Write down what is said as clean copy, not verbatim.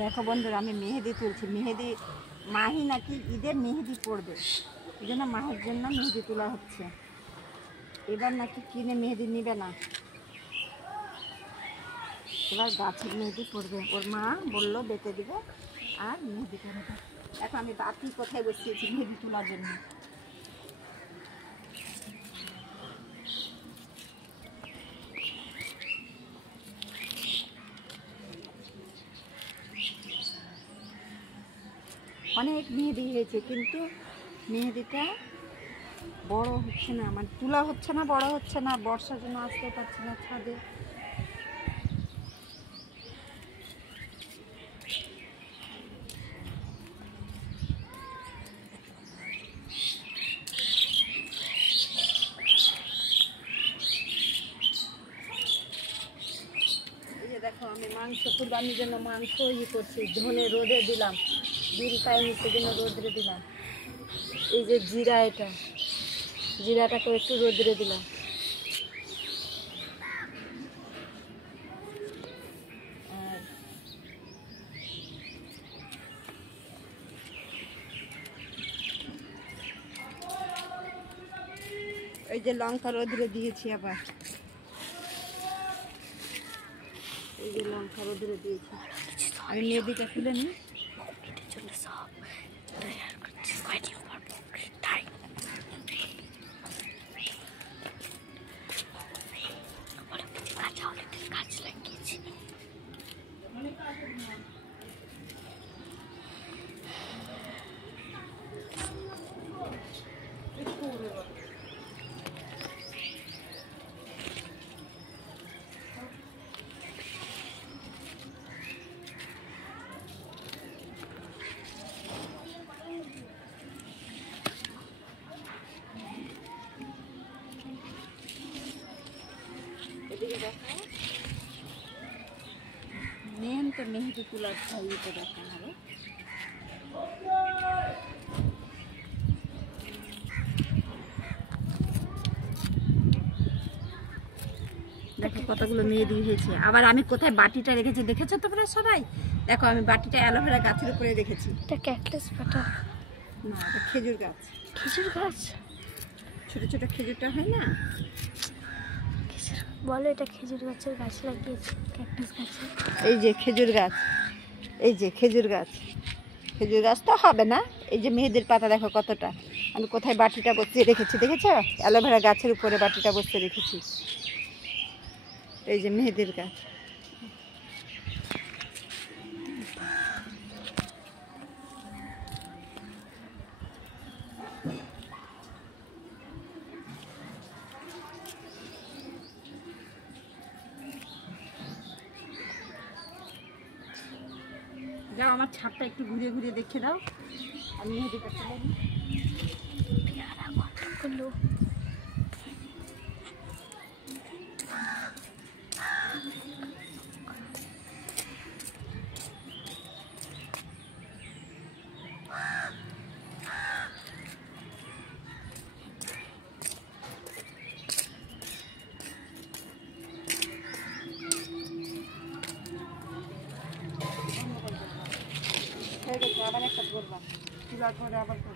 দেখো বন্ধুরা, আমি মেহেদি তুলছি। মেহেদি মাহি নাকি ঈদের মেহেদি পড়বে, এই জন্য মাহির জন্য মেহেদি তোলা হচ্ছে। এবার নাকি কিনে মেহেদি নিবে না, এবার গাছের মেহেদি পড়বে। ওর মা বললো বেটে দিবে আর মেহেদি করবে। এখন আমি বাতি কোথায় বসিয়েছি মেহেদি তোলার জন্য। অনেক মেহেদি হয়েছে, কিন্তু মেহেদিটা বড় হচ্ছে না, মানে তোলা হচ্ছে না, বড় হচ্ছে না। বর্ষার জন্য আসতে পারছি না ছাদে। এই যে দেখো, আমি মাংস কুরবানির জন্য মাংস করছি। ধনে রোদে দিলাম, বিল পাইনি সেজন্য রোদে দিলাম। এই যে জিরা, এটা জিরাটাকে একটু রোদে দিলাম। আর এই যে লঙ্কা রোদে দিয়েছি। আবার এই যে লঙ্কা রোদে দিয়েছি। আমি মেহেদিটা তুলে নিই। মেন তো মেহেদি তোলার ইয়েটা দেখা হবে। দেখো কতগুলো মেহেদি হয়েছে। আবার আমি কোথায় বাটিটা রেখেছি দেখেছো তোমরা সবাই? দেখো, আমি বাটিটা অ্যালোভেরা গাছের উপরে রেখেছি। এটা ক্যাকটাস পাতা না, এটা খেজুর গাছ। খেজুর গাছ? ছোট ছোট খেজুরটা হয় না, বলো এটা খেজুর গাছের গাছ লাগিয়েছে ক্যাকটাস গাছে। এই যে খেজুর গাছ, এই যে খেজুর গাছ। খেজুর গাছ তো হবে না। এই যে মেহেদির পাতা দেখো কতটা। আমি কোথায় বাটিটা বসিয়ে রেখেছি দেখেছো? অ্যালোভেরা গাছের উপরে বাটিটা বসিয়ে রেখেছি। এই যে মেহেদির গাছ। যাও, আমার ছাদটা একটু ঘুরে ঘুরে দেখে দাও। আমি মেহেদিটা তুলে নিই। পেয়ারা কতগুলো। আবার একটা করবা, তুলার পরে আবার করবা।